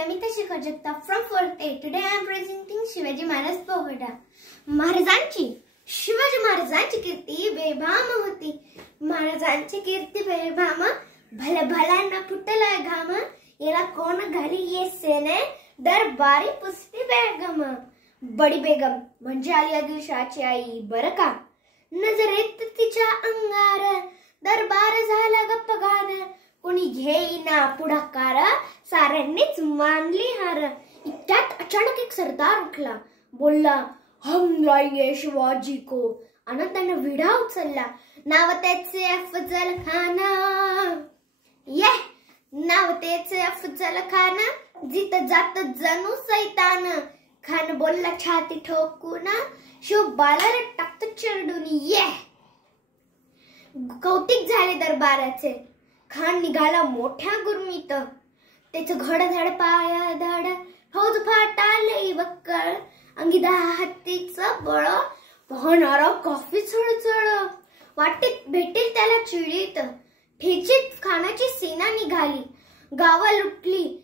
Namita Shikhar Jagtap from 4th A. Today I am presenting Shivaji Maharaj Pogoda. Shivaji महाराजांची कीर्ती बेभाम होती. महाराजांची कीर्ती बेभाम, भले भल्यांना फुटलाय घाम. याला कोण घरी ये सेने दरबारी पुसती बेगम. बडी बेगम म्हणजे आली आदिलशाची आई बरं का. नजरेत तिच्या अंगार दरबार झाला गप्पगार. कोणी घेईना पुढाकार, साऱ्यांनीच मानली हार. इतक्यात अचानक एक सरदार उठला, बोलला हम लाएंगे शिवाजी को. आनंदाने विडा उचलला. नाव त्याचे अफजल खान. नाव त्याचे अफजल खान. जित जात जणू सैतान. खान बोलला छाती ठोकून, शिवबाला टाकत चिरडून. कौतिक झाले दरबाराचे. खान निघाला मोठ्या गुरमीत. त्याचं घडधड पाया धड, फौज फाटाले बक्कळ. अंगी हत्तीचं बळ, पाहणारा कॉफी चळचळ. वाटेत भेटेल त्याला चिडीत, ठेचीत खानाची सेना निघाली. गावा लुटली